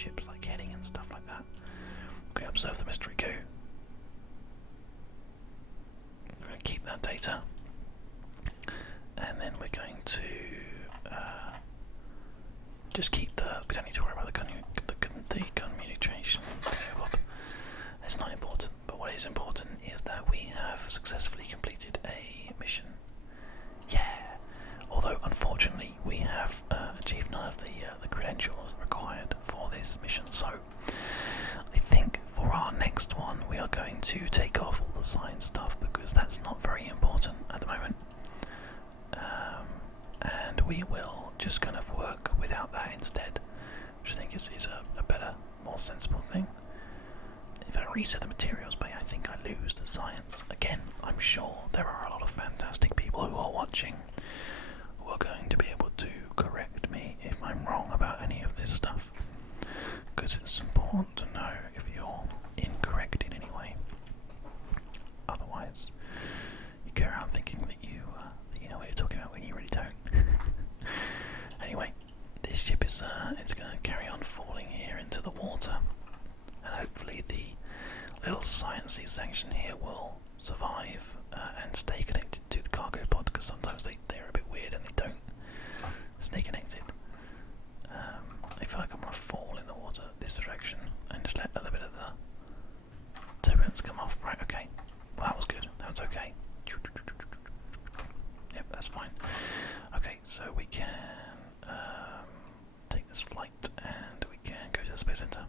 ship's like heading and stuff like that. We're going to observe the mystery goo. We're going to keep that data, and then we're going to just keep the. We don't need to worry about the communication. It's not important, but what is important is that we have successfully completed a mission. Yeah. Although unfortunately we have achieved none of the credentials required for this mission, so I think for our next one we are going to take off all the science stuff because that's not very important at the moment, and we will just kind of work without that instead, which I think is a better, more sensible thing. If I reset the materials bay, I think I lose the science. Again, I'm sure there are a lot of fantastic people who are watching who are going to be able to correct me if I'm wrong about any of this stuff, because it's important to know if you're incorrect in any way. Otherwise, you go around thinking that you know what you're talking about when you really don't. Anyway, this ship is it's going to carry on falling here into the water, and hopefully the little sciencey section here will survive and stay connected to the cargo pod, because sometimes they're a bit weird and they don't stay connected. I feel like I'm going to fall in the water this direction and just let a little bit of the turbulence come off. Right, okay. Well, that was good. That was okay. Yep, that's fine. Okay, so we can take this flight and we can go to the Space Center.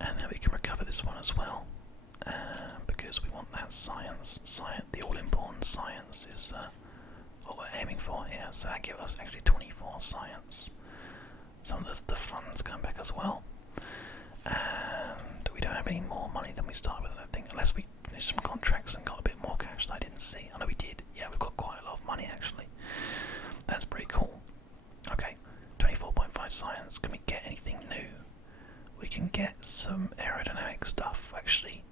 And then we can recover this one as well, because we want that science, the all-important science is what we're aiming for here. So that gives us actually 24 science. Some of the funds come back as well, and we don't have any more money than we started with, I don't think, unless we finished some contracts and got a bit more cash that I didn't see. I know we did. Yeah, we've got quite a lot of money actually. That's pretty cool. Okay, 24.5 science. Can we get anything new? We can get some aerodynamic stuff, actually.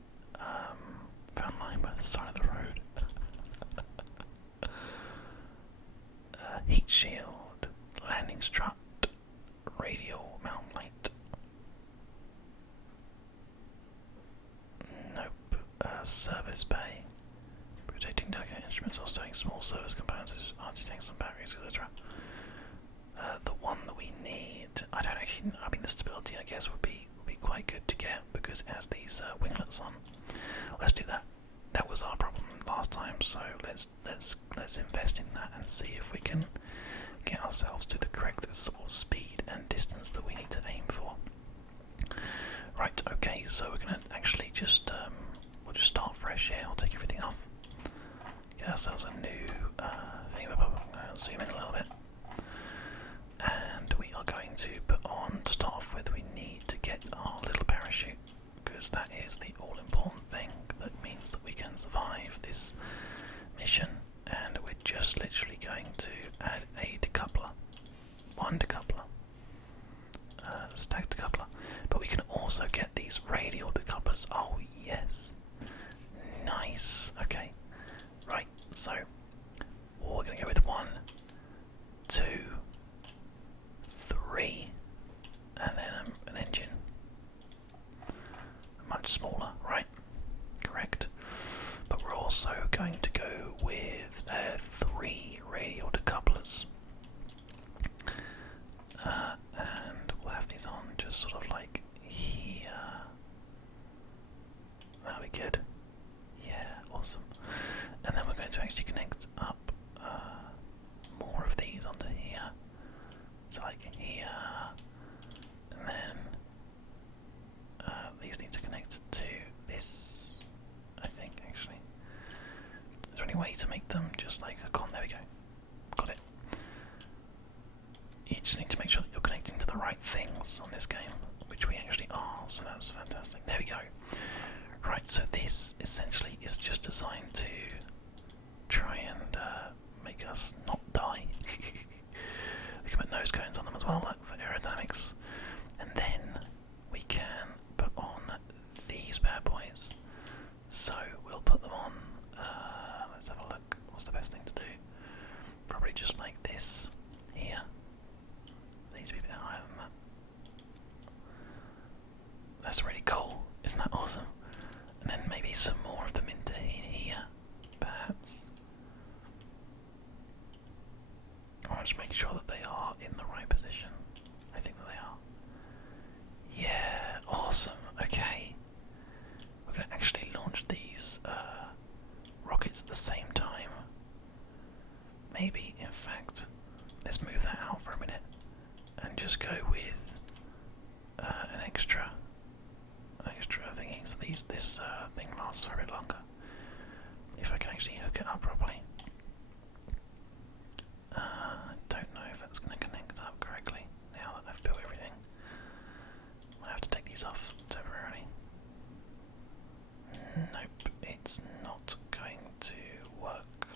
Found lying by the side of the road. Heat shield, landing strut, radial mount light. Nope. Service bay, protecting delicate instruments or stowing small service components, anti-tanks and batteries, etc. The one that we need, I don't actually know. I mean, the stability, I guess, would be quite good to get because it has these winglets on. Let's do that. That was our problem last time, so let's invest in that and see if we can get ourselves to the correct sort of speed and distance that we need to aim for. Right. Okay. So we're gonna actually just we'll just start fresh here. I'll take everything off. Get ourselves a new thing. Zoom in a little bit. And we are going to put on, to start off with, we need to get our little parachute, because that is the all-important thing that means that we can survive this mission. And we're just literally going to add a decoupler, one decoupler, stacked decoupler, but we can also get these radial decouplers. Oh yes, nice. Okay, right, so we're going to go with 1, 2, 3, and then an engine. Much smaller, right? Correct. But we're also going to go with 3 radial decouplers. And we'll have these on just sort of like here. That'll be good. Yeah, awesome. And then we're going to actually connect up more of these onto here. So like here, and then these need to connect to this, I think, actually. Is there any way to make them just like hook on? There we go. Got it. You just need to make sure that you're connecting to the right things on this game, which we actually are, so that was fantastic. There we go. Right, so this essentially is just designed to try and make us not die. We can put nose cones on them as well, like for aerodynamics. And then we can put on these bad boys. So we'll put them on, let's have a look. What's the best thing to do? Probably just like this here. Needs to be a bit higher than that. this thing lasts for a bit longer. If I can actually hook it up properly. I don't know if that's going to connect up correctly now that I've built everything. I have to take these off temporarily. Nope, it's not going to work.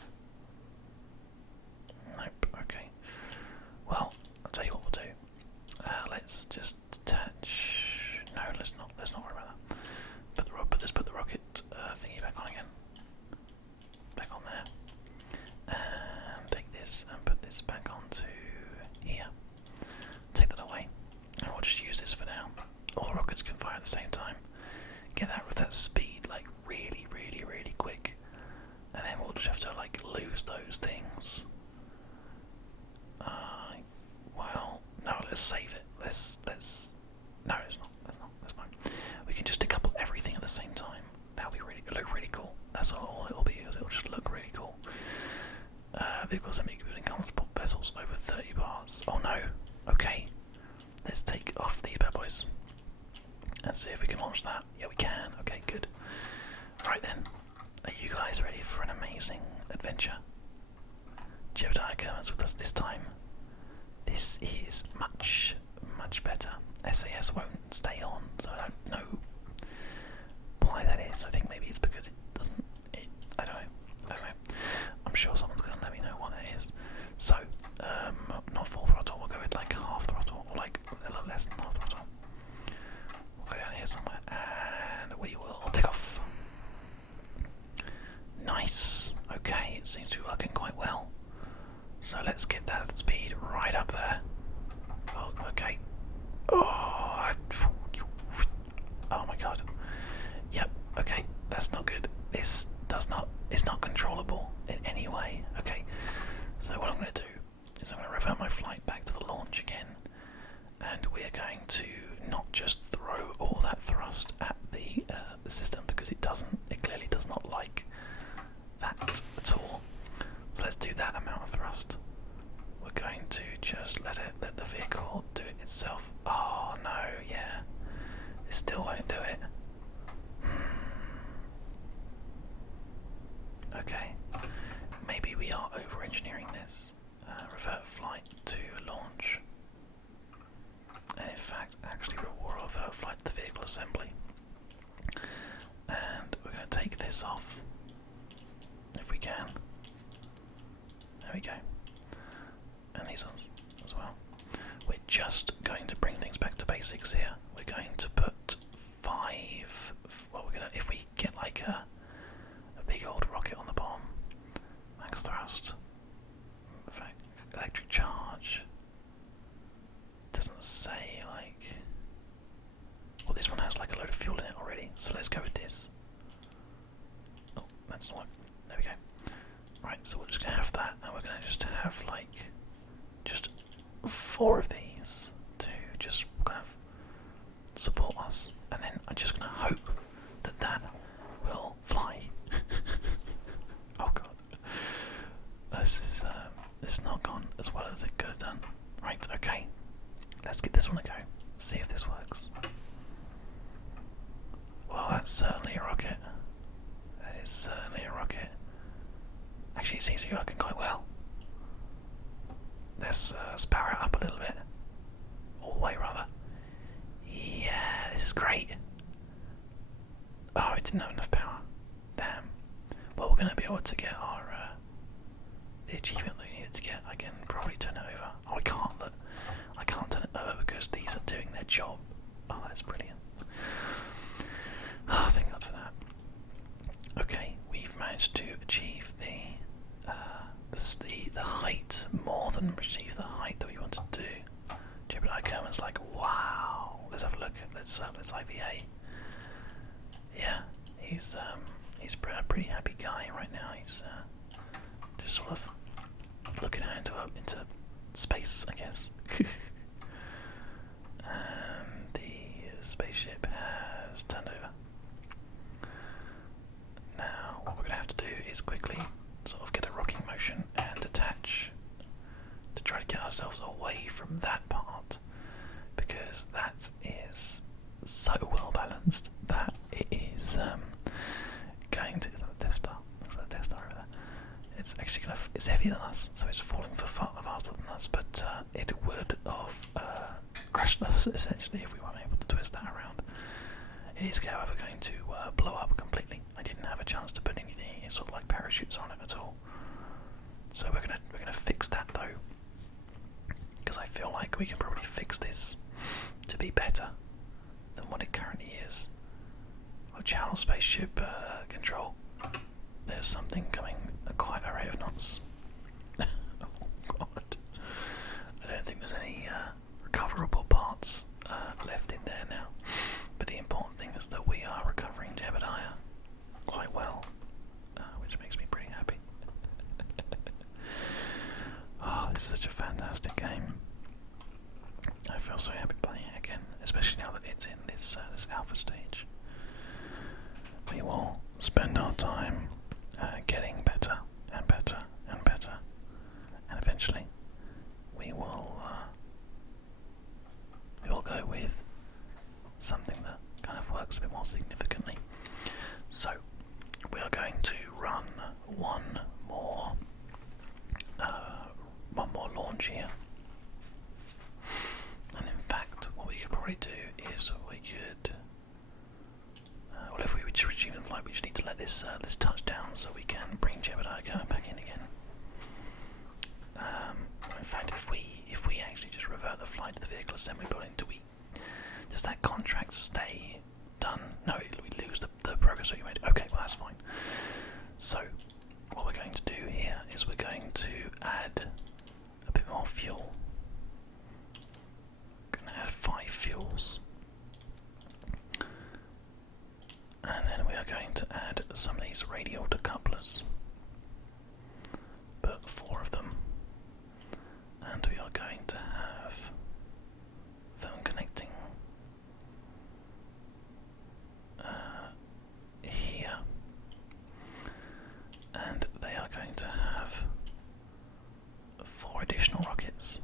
Nope, okay. Well, I'll tell you what we'll do. Let's just detach. No, let's not worry about that. Just put the rocket thingy back on again. Back on there. And take this and put this back onto here. Take that away. And we'll just use this for now. All rockets can fire at the same time. Get that with that speed like really, really, really quick. And then we'll just have to like lose those things. Well, no, let's save it. Let's no, it's not. That's fine. We can just decouple everything at the same time. That'll be look really cool. That's all it'll be. It'll just look really cool. Vehicles that make building transport vessels over 30 parts. Oh no. Okay. Let's take off these bad boys. Let's see if we can launch that. Yeah, we can. Okay, good. Right then. Are you guys ready for an amazing adventure? Jebediah Kerman's with us this time. This is much, much better. SAS won't stay on, so I don't know why that is. I think maybe it's because it doesn't. I don't know. I'm sure someone's going to let me know what that is. So, not full throttle. We'll go with like half throttle, or like a little less than half throttle. We'll go down here somewhere, and we will take off. Nice. Okay, it seems to be working quite well. So let's get that speed right up there. Oh, okay. Oh my god. Yep, okay, that's not good. This it's not controllable in any way. Okay, so what I'm going to do is I'm going to revert my flight back to the launch again, and we're going to not just throw all that thrust at the system, because it clearly does not like that at all. So let's do that amount of thrust. We're going to just let the vehicle do it itself. Oh no, yeah. It still won't do it. Okay. Maybe we are over-engineering this. Revert flight to launch. And in fact, actually we'll revert flight to the vehicle assembly. And we're going to take this off. If we can. There we go. And these ones as well. We're just going to bring things back to basics here. We're going to put 5. Well, we're gonna, if we get like a big old rocket on the bottom, max thrust, electric charge. Doesn't say like. Well, this one has like a load of fuel in it already, so let's go with this. Oh, that's not. There we go. Right, so we're just gonna have that, and we're gonna just have like just 4 of these to just kind of support us, and then I'm just gonna hope that that will fly. Oh god, this is not gone as well as it could have done. Right, okay, let's give this one a go. See if this works. Well, that's certainly a rocket. That is certainly a rocket. Actually, it seems to be working quite well. Let's power it up a little bit. All the way, rather. Yeah, this is great. Oh, it didn't have enough power. Damn. Well, we're going to be able to get our the achievement that we needed to get. I can probably turn it over. Oh, I can't. Look. I can't turn it over because these are doing their job. Oh, that's brilliant. Oh, thank God for that. Okay, we've managed to achieve the height, more than achieve the height that we wanted to do. Jebediah Kerman's like, wow. Let's have a look. Let's IVA. Yeah, he's a pretty happy guy right now. He's just sort of looking out into space, I guess. And the spaceship has turned over. Now, what we're going to have to do is quickly sort of get a rocking motion and attach to try to get ourselves away from that part, because that is so well balanced that it is It is, however, going to blow up completely. I didn't have a chance to put anything, sort of like parachutes on it at all. So we're gonna fix that though, because I feel like we can probably fix this to be better than what it currently is. Oh, channel spaceship control. There's something coming at quite a rate of knots. Oh god. I don't think there's any recoverable parts left in there now. But the important thing is that we are recovering Jebediah quite well, which makes me pretty happy. Oh, this is such a fantastic game. I feel so happy playing it again, especially now that it's in this alpha stage. We will spend our time getting better and better and better, and eventually we will go with something that kind of works a bit more significantly. So we are going to run one more launch here, and in fact what we could probably do is we could well, if we would resume the flight, we just need to let this touch down so we can bring Jebediah going back in again. In fact, if we actually just revert the flight to the vehicle assembly building, does that contract stay done? No, we lose the progress that you made. Okay, well that's fine. So what we're going to do here is we're going to add a bit more fuel. We're going to add 5 fuels. And then we are going to add some of these radial decouplers. But 4 of them. And we are going to have them connecting here. And they are going to have 4 additional rockets.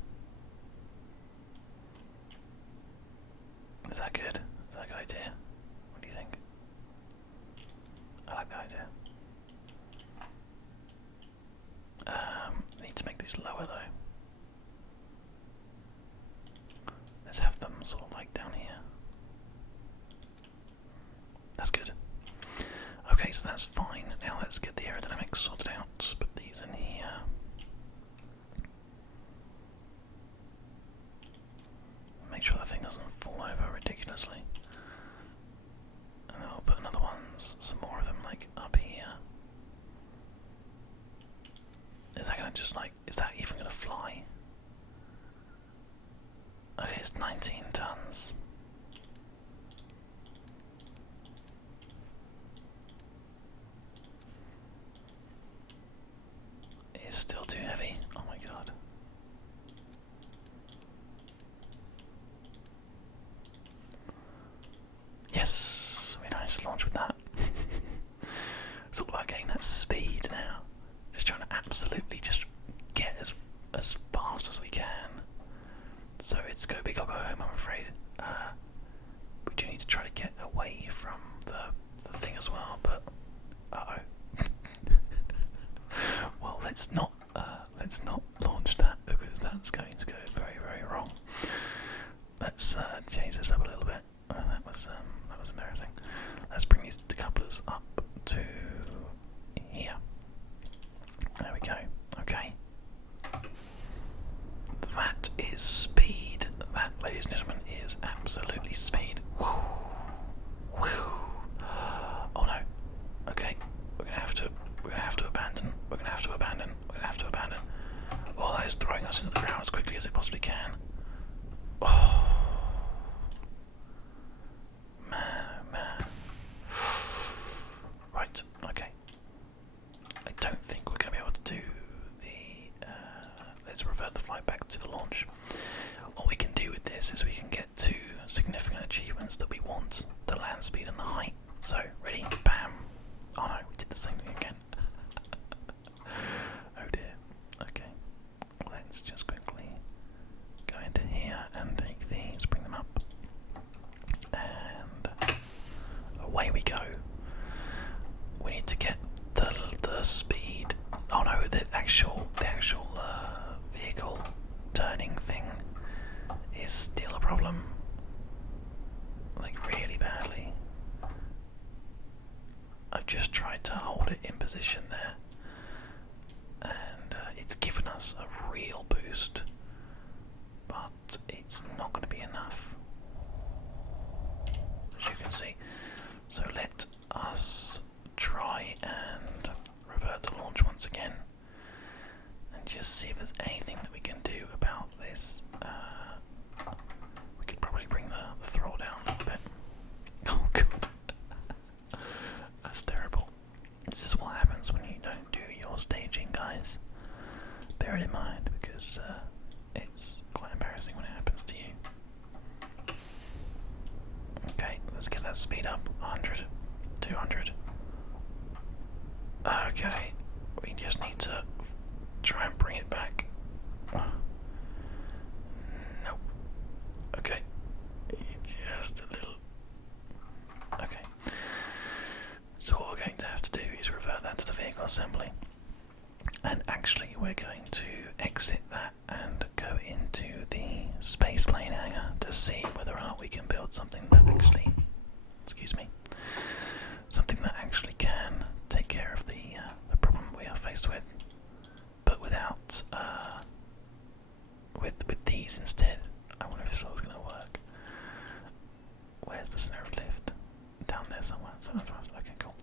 Is that good? Is that a good idea? What do you think? I like that idea. Need to make these lower though. Let's have them sort of like down here. That's good. Okay, so that's fine. Now let's get the aerodynamics sorted out. Put these in here. Make sure the thing doesn't fall over ridiculously. And then I'll put another ones, some more of them like up here. Is that gonna just like, is that even gonna fly? Okay, it's 19 tons. It's still too heavy. Oh my god. Yes, we managed to launch with that. It's all about getting that speed now. Just trying to absolutely just get as fast as we can. So it's go big or go home, I'm afraid. We do need to try to get away from the thing as well, but well, let's not launch that because that's going to go very, very wrong. Let's change this up a little bit. That was embarrassing. Let's bring these decouplers up to here. There we go. Okay. That is speed. That, ladies and gentlemen, is absolutely speed. Whew. Whew. Oh no. Okay. We're gonna have to abandon. We're gonna have to abandon. Oh, that is throwing us into the ground as quickly as it possibly can. Oh. Man. Right, okay. I don't think we're going to be able to do the... let's revert the flight back to the launch. What we can do with this is we can get 2 significant achievements that we want. The land speed and the height. So, ready? Bam! Oh no, we did the same thing again. Oh dear. Okay. Let's just quickly go into here and take these, bring them up. And away we go. We need to get the speed. Oh no, the actual vehicle turning thing is still a problem. Like really badly. I've just tried to hold it in position there, and it's given us a real boost, but it's not going to be enough, as you can see. So let us try and revert to launch once again, and just see if there's anything that we can do about this. We could probably bring the throttle down a little bit. Oh god. That's terrible. This is what happens when you don't do your staging, guys. Bear it in mind, because it's quite embarrassing when it happens to you. Okay, let's get that speed up. 100, 200. Okay, we just need to try and bring it back. Nope. Okay, just a little. Okay. So what we're going to have to do is revert that to the vehicle assembly. And actually we're going to exit that and go into the spaceplane hangar to see whether or not we can build something that actually, excuse me, something that actually can take care of the problem we are faced with, but without, with these instead. I wonder if this is all going to work. Where's the center of lift? Down there somewhere. So that's right. Okay, cool.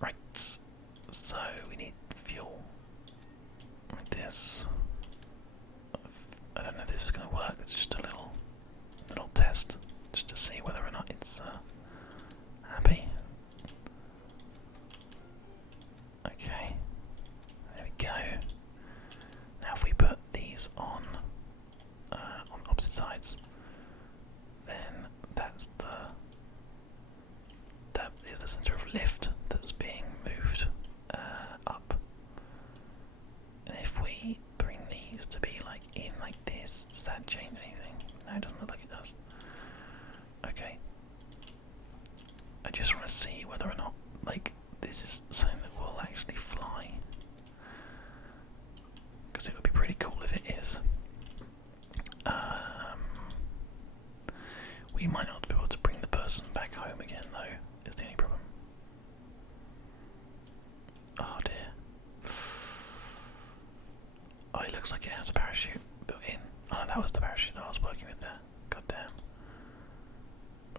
Right. So we need fuel like this. I don't know if this is going to work. It's just a little test, just to see whether or not it's happy. Okay. There we go. Now if we put these on opposite sides, then that is the center of lift that's being moved up. And if we bring these to be like in like this, does that change anything? No, it doesn't look like it does. Okay. I just want to see whether or not like this is something that will actually fly, because it would be pretty cool if it is. We might not be able to bring the person back home again though, is the only problem. Oh dear. Oh, it looks like it has a parachute built in. Oh, that was the parachute that I was working with there. God damn.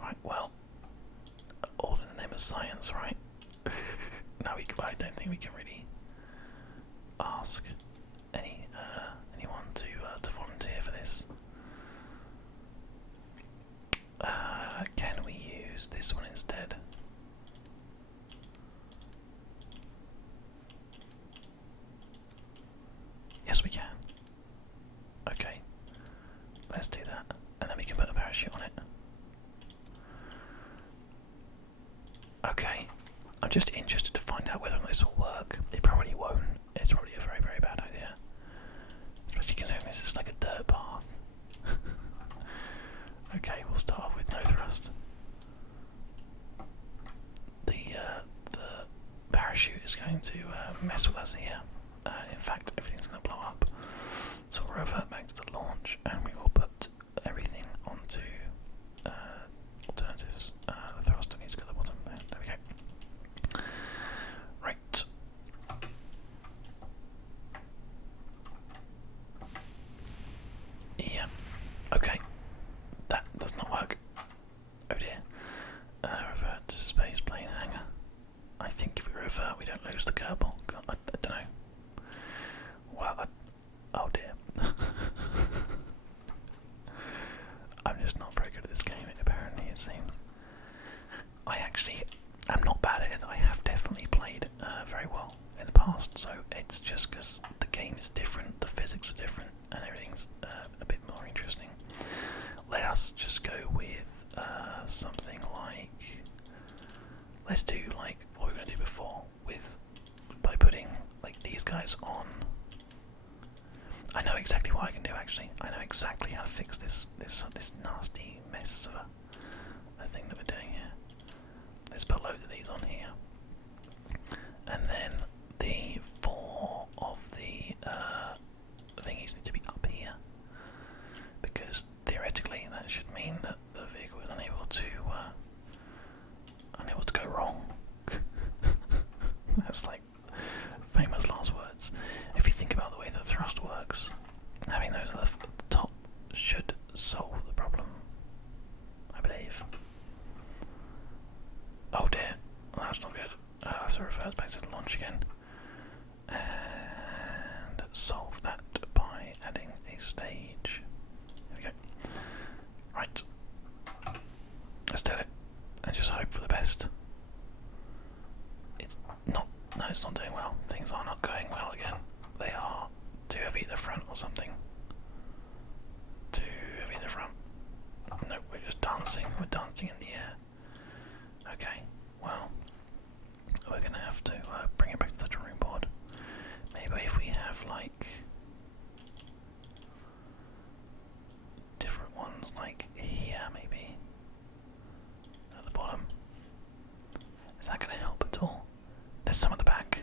Right, well, all in the name of science, right? Now I don't think we can really ask anyone to volunteer for this. Can we use this one instead? Yes, we can. Okay, let's do that, and then we can put a parachute on it. Okay, I'm just interested to find out whether or not this will work. It probably won't. It's probably a very, very bad idea. Especially considering this is like a dirt path. Okay, we'll start off with no thrust. The parachute is going to mess with us here. In fact, everything's going to blow up. So we'll revert back to the launch, and we will put everything onto alternatives. The thruster needs to go to the bottom. There we go. Right. Yeah. Okay. That does not work. Oh dear. Revert to space plane hangar. I think if we revert, we don't lose the Kerbal. I don't know. Well, oh dear. I'm just not very good at this game, apparently, it seems. I actually am not bad at it. I have definitely played very well in the past, so it's just because the game is different, the physics are different, and everything's a bit more interesting. Let us just go with something like, let's do like what we were going to do before, by putting like these guys on. I know exactly what I can do actually. I know exactly how to fix this nasty mess of a thing that we're doing here. Let's put loads of these on here, and then the four of the thingies need to be up here, because theoretically that should mean that the vehicle is unable to go wrong. it's not doing well. Things are not going well again. They are too heavy at the front or something. Too heavy at the front. No, we're just dancing. We're dancing in the air. Okay, well, we're gonna have to bring it back to the drawing board. Maybe if we have like different ones, like here, maybe at the bottom. Is that gonna help at all? There's some at the back.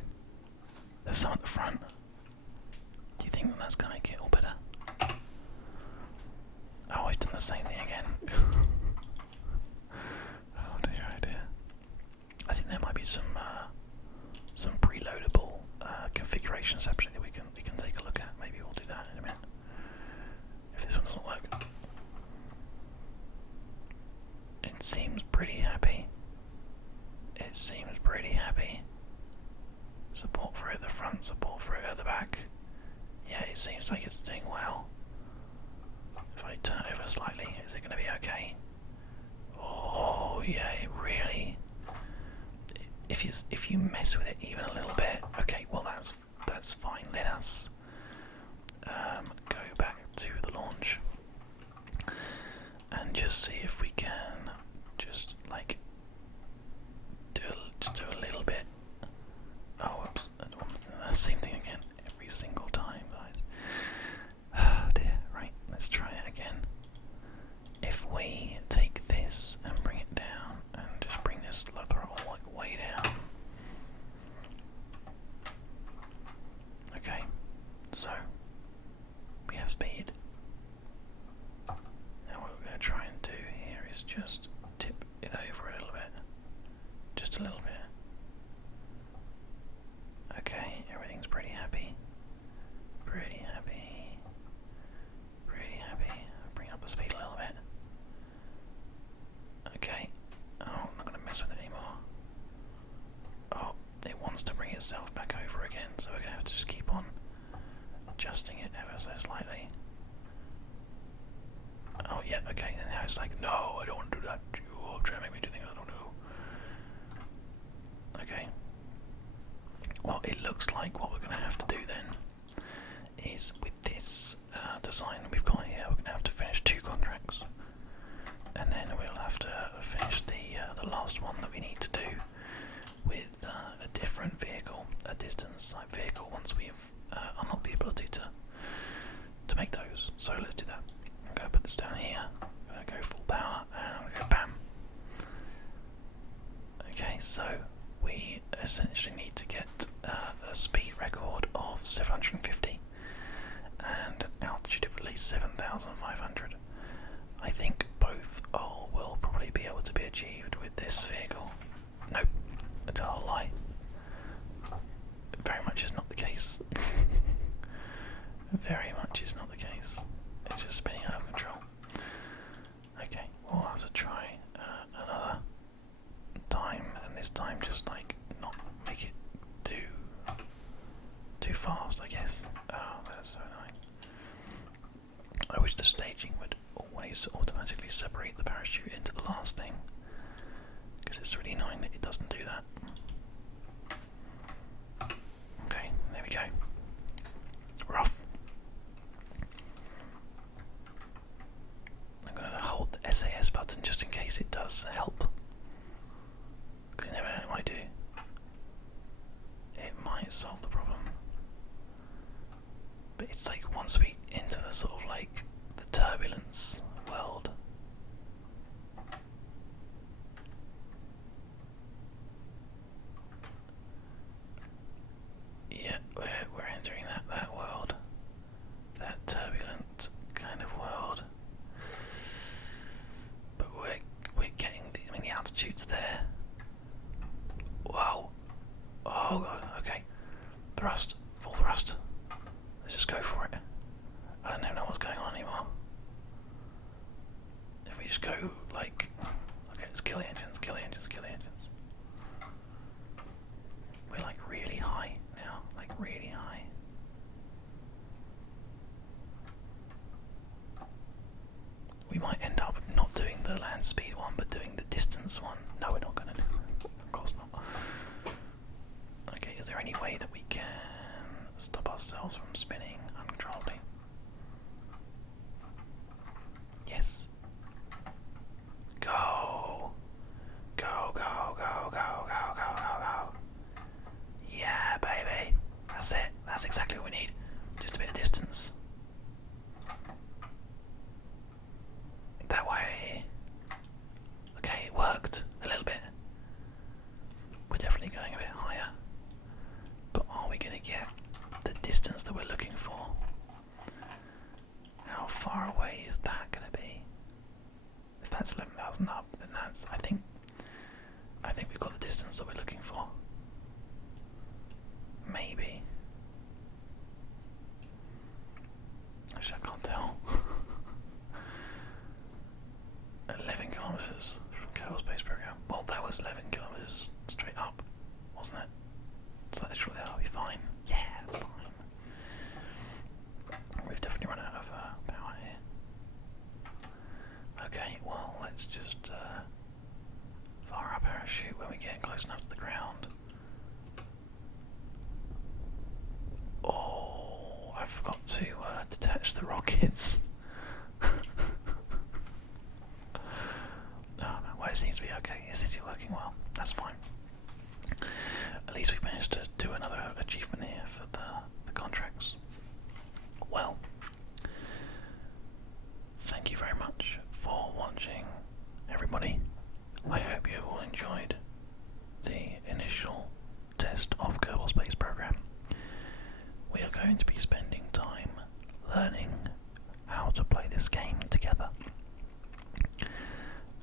There's some at the front. Do you think that that's gonna make it all better? Oh, I've done the same thing again. Oh dear, oh dear. I think there might be some preloadable configurations actually that we can take a look at. Maybe we'll do that in a minute. If this one doesn't work. It seems pretty happy. It seems pretty happy. Support for it at the front, support for it at the back. Yeah, it seems like it's doing well. If I turn it over slightly, is it going to be okay? Oh yeah, it really. If you mess with it even a little bit, okay, well that's fine. Let us go back to the launch and just see if we can just like do a little bit. Oh, whoops! The same thing again every single time, guys. Oh dear. Right, let's try it again. If we take this and bring it down, and just bring this throttle like way down. Okay, so we have speed. Now what we're going to try and do here is just tip it over a little bit. Just a little bit. Okay, everything's pretty happy. Pretty happy. Pretty happy. Bring up the speed a little bit. Okay. Oh, I'm not going to mess with it anymore. Oh, it wants to bring itself back over again, so we're going to have to just keep on adjusting it ever so slightly. Oh, yeah, okay, and now it's like, no, I don't want to do that. You're trying to make me do things I don't know. Okay. Well, it looks like what we're going to have to do then is with this design we've got here, we're going to have to finish 2 contracts, and then we'll have to finish the last one that we need to do with a different vehicle, a distance type vehicle, once we've unlocked the ability to make those. So let's do that. I'm going to put this down here, I'm going to go full power, and I'm going to go bam. Okay, so we essentially need to get a speed record of 750 and an altitude of at least 7,500. I think both will probably be able to be achieved with this vehicle. Nope, it's a whole lie. Very much is not the case. Very much is not the case. It's just spinning out of control. Okay, we'll have to try another time, and this time just like not make it too fast, I guess. Oh, that's so annoying. I wish the staging would always automatically separate the parachute into the last thing, because it's really annoying that it doesn't do that. Okay, there we go. We're off. I'm going to hold the SAS button just in case it does help. Because you never know, it might do. It might solve the problem. But it's like once we enter the sort of like the turbulence world, yeah, we're entering that world, that turbulent kind of world. But we're getting the altitude's there. Wow. Oh god. Okay. Thrust. Full thrust. Let's just go for it. I don't even know what's going on anymore. If we just go like, okay, let's kill the engines, kill the engines, kill the engines. We're like really high now, like really high. We might end up not doing the land speed one, but doing the distance one. No, we're not going to do it. Of course not. Okay, is there any get close enough to the ground. Oh, I forgot to detach the rockets. Oh, no, well, it seems to be okay. It seems to be working well. That's fine. At least we've managed to do another achievement here for the contracts. Well, thank you very much for watching, everybody. I hope you all enjoyed the initial test of Kerbal Space Program. We are going to be spending time learning how to play this game together.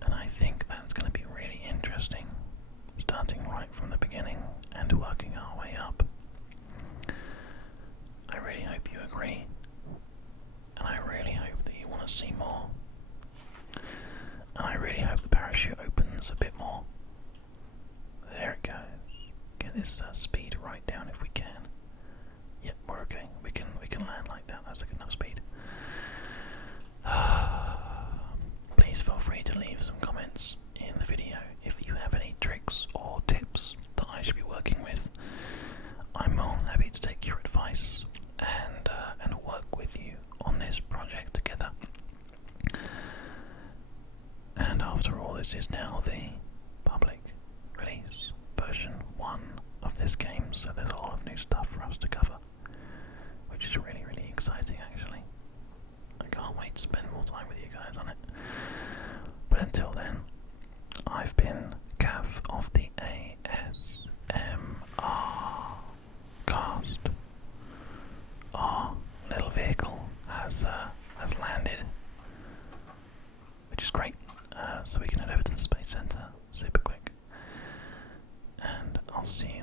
And I think that's going to be really interesting, starting right from the beginning and working our way up. I really hope you agree, and I really hope that you want to see more. And I really hope the parachute opens a bit more. There it goes. Get this speed right down if we can. Yep, we're okay. We can land like that. That's a good enough speed. Please feel free to leave some comments in the video if you have any tricks or tips that I should be working with. I'm more than happy to take your advice and work with you on this project together. And after all, this is now the public release version 1 of this game, so there's a lot of new stuff for us to cover, which is really, really exciting actually. I can't wait to spend more time with you guys on it. But until then, I've been Gav of the ASMRCast. Our little vehicle has landed, which is great. So we can head over to the Space Center super quick. And I'll see